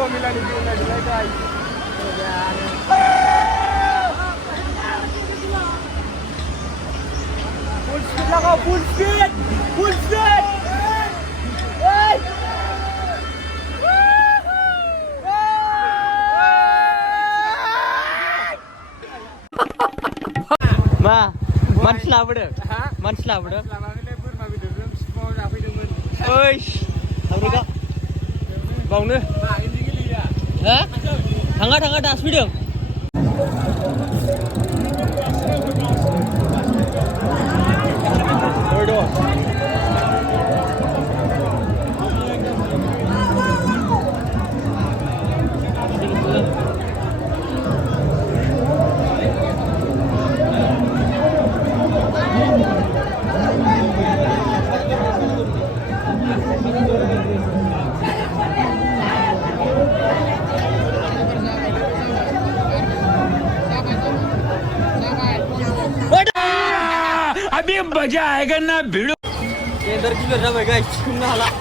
Tomilani Juna July guys. Full speed lang, full speed! Full speed! Hey! Ma, mantul apa deh? Mantul apa deh? Oish, apa kak? Bang deh. Hah? Hangat das video. Order. अभी मजा आएगा ना भिड़ो Kendar juga sama guys, nah lah.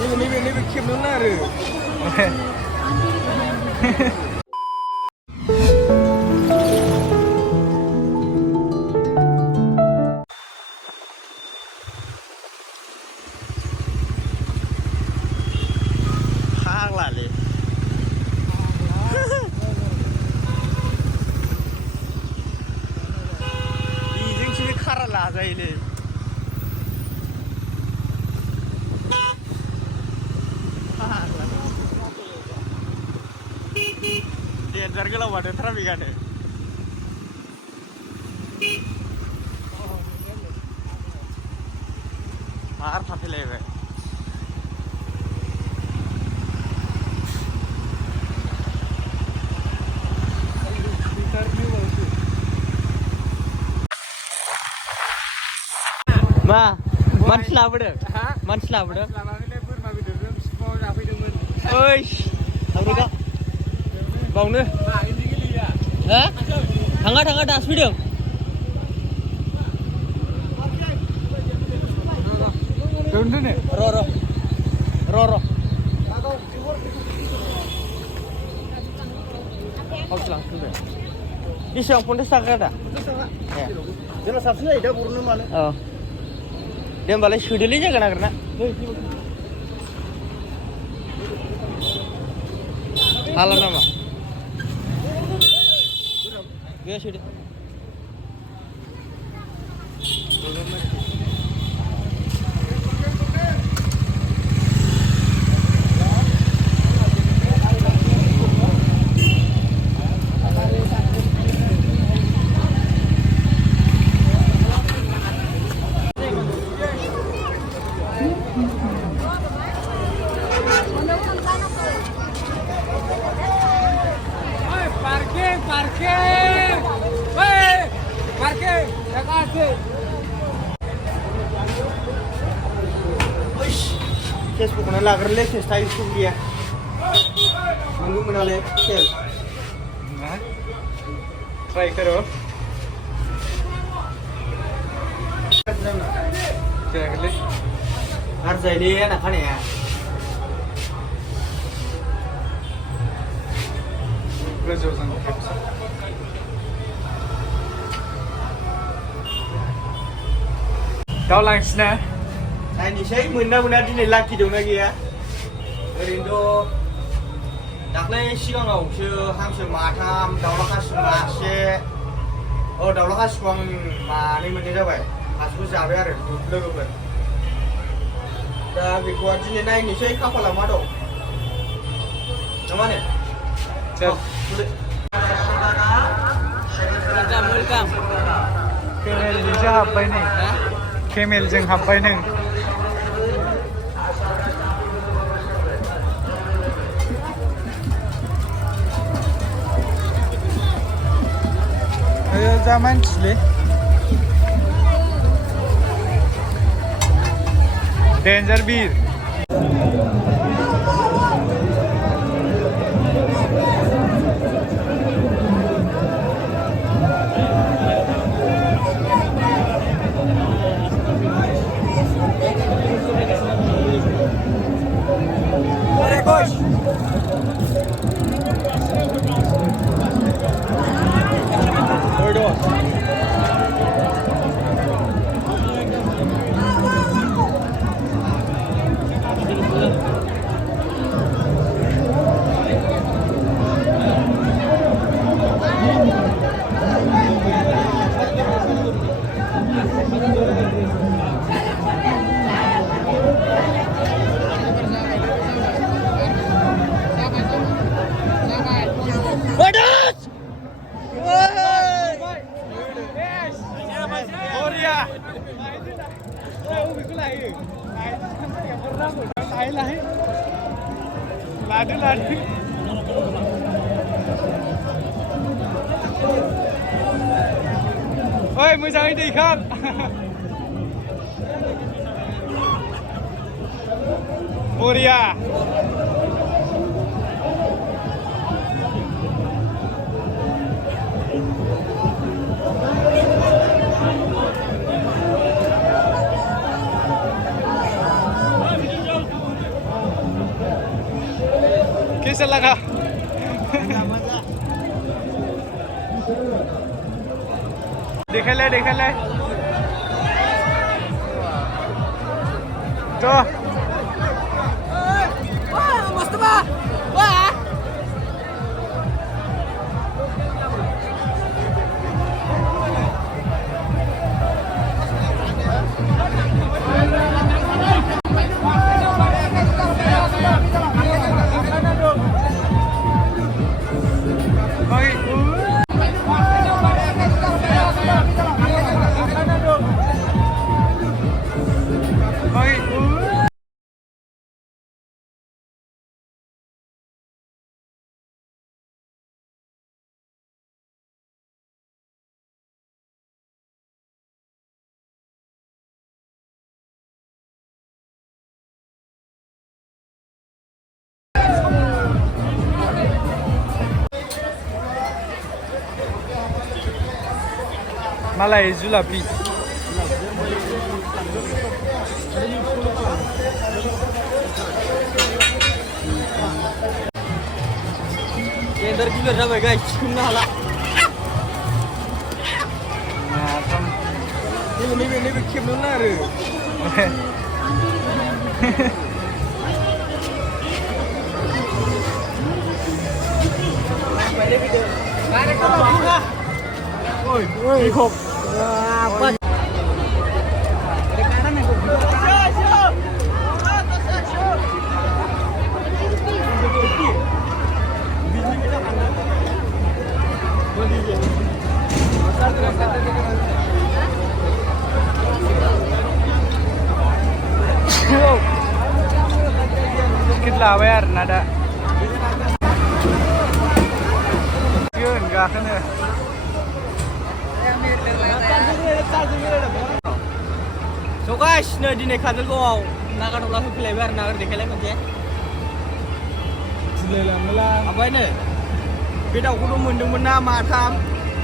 Ini kim benar. Hang lah le. Ini dia jargala wadah traffic ada. Mar traffic lewat. Ma, mantul apa deh? Mantul apa deh? Oish, apa kak? Bang deh. Hah? Hangat das video. Tunggu nih. Roro. Kau langsung deh. Di siang pun disangka dah. Ya. Jelas sabsunya ida burung mana? Oh. Dia balik schedule aja karena halan nama dia sudah Parking, ya kasih. Facebook में लग रहे थे style शुरू KIA Mangu बना ले चल try करो check ले हर जाइले ना खाने हैं Rezolvăm. Kau langsung na? Ini saya muna di laki dong lagi ya. Rindu daklai siang hampir matam daulah kasih masih. Oh daulah kasih uang mana ini jawa. Kasih jawa ya, dulu lupa. Tapi kuat ini naik ini saya kapal lama dong. Mana? Cel. Welcome. Kemel jeng habbai nih. Kemel jeng habbai nih. Ayo zaman sih. Danger beer. लाहे लादो लादो ओइ मोजाङै दैखार बरिया कैसा लगा देख ले तो मस्त बा वाह Malay Zulapi. Kender juga sampai guys, nala. Ini bikin benar. Oi, kok. Apa? Kita bayar nada. Yun, gak kena. So guys, दिनै काजलगावआव नागारट'ला होफैलायबाय आरो नागार देखायलाय मोनसे ओमफ्राय नै बे दाउखौथ' मोनदोंमोन ना माथाम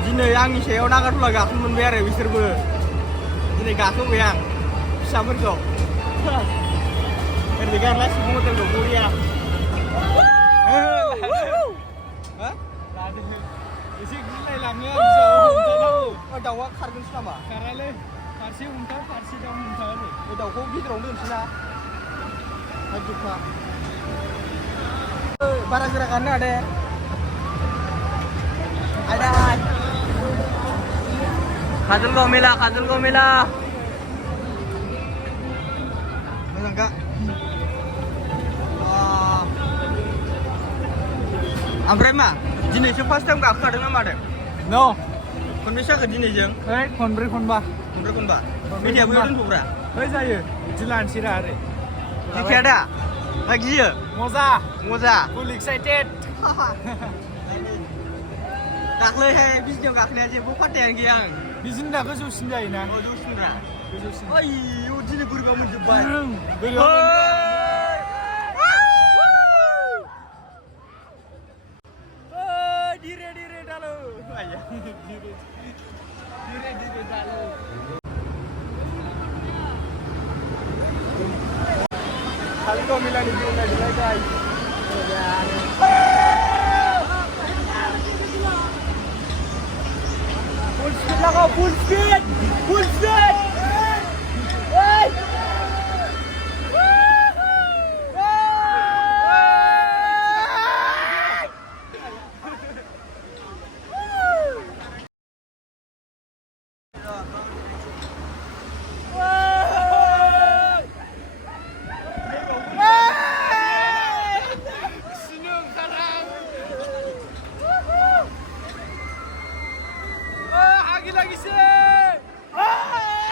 दिनै आंनि सायाव नागारट'ला गाखोनो मोनबाय आरो बिसोरबो दिनै गाखोबाय आं फिसाफोरखौ ओरै गारला सुबुं हटेलखौ बरिया एसे गिलायलाङो आं दाउआ खारगोनसो नामा खारालै फारसे हमथा फारसे दाउ हमथा आरो बे दाउखौ गिदिरावनो दोनसै ना हाजोखा बारा गोरा गानो आदे आदा काजलगाव मेला मोजां का ओमफ्राय मा दिनैसो फार्स्ट टाइम गाखोखादों ना मादों न' खनबेसे जाखो दिनैजों खनब्रै खनबा मेथाइया बैयाव दोनथ'ब्रा बै जायो बिदि लानोसै रा ओरै गिखाया दा ना गियो मजा फुल एक्साइटेड दाख्लैहाय बिजनियाव गाखोनाया जेबो फाथायानो गैया आं बिजनि दा गोजौसिन जायोना गोजौसिनब्रा आयौ दिनै बोरैबा मोनजोब्बाय धीरे डालो धीरे डालो काजलगाव मेलानि भिउ नायदोलाय गाइस फुल स्पिड लगाओ फुल स्पिड lagi sih.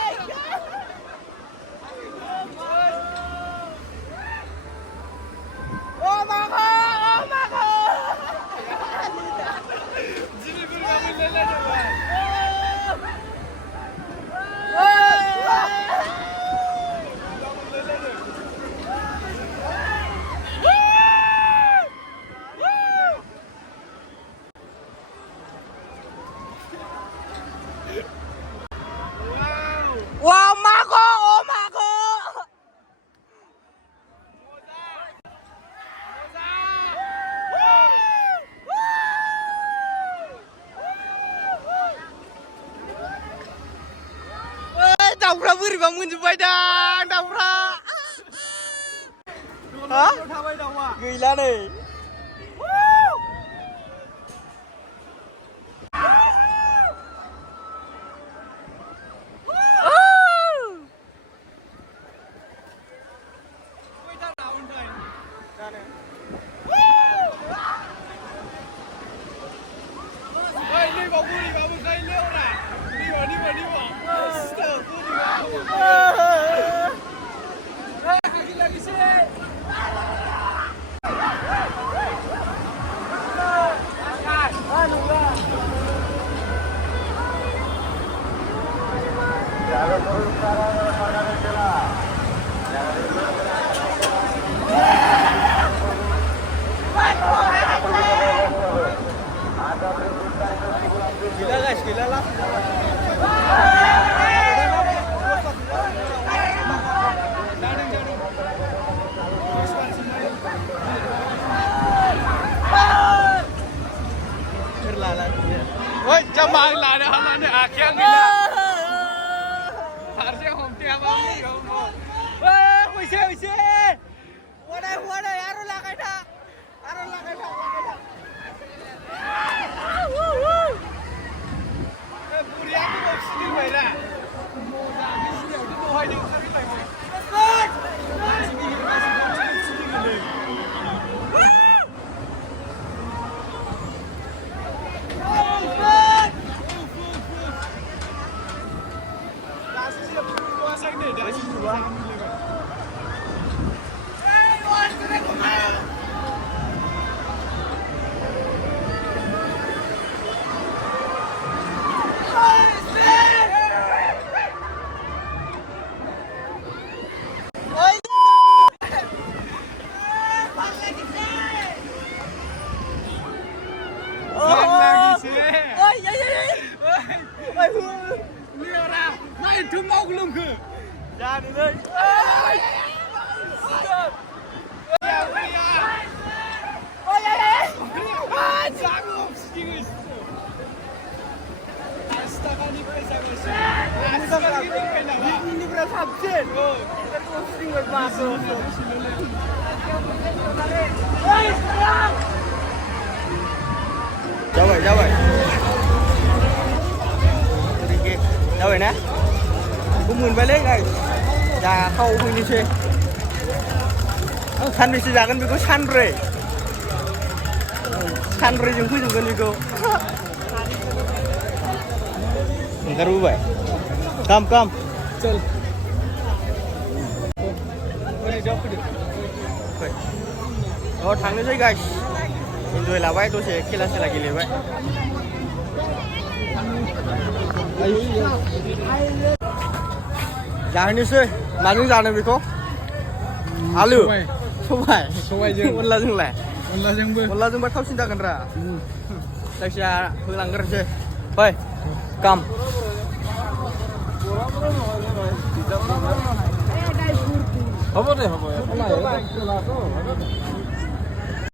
मोनजोब्बाय दां दाउफ्रा हा थाबाय दाउआ गैला नै Gila guys, gila lah. Ôi, cho mang lại được không anh? À, khen đi nè. Thả xe hồng kèm không đi không? Ê, quay xe. Qua đây, aro là cái thằng. Ê, bùi ăn cái bọc xí vậy nè. Mô ra cái xí đều cái đồ hay đều sao cái tài này. Thưa mau cái lưng kìa ra đi đây Jauh vậy nè cũng mượn về lấy này và khâu huy đi xe san bị ra kan biko san re jeung huy jeung kan biko entar ubah kam चल थांनोसै guys enjoy लाबाय दसे खेला गेलेबाय जाहैनोसै माजों जानो बेखौ आलु सबाय अनलाजोंबा थावसिन जागोन रा जायखिया होलांग्रोसै फै काम হ'ব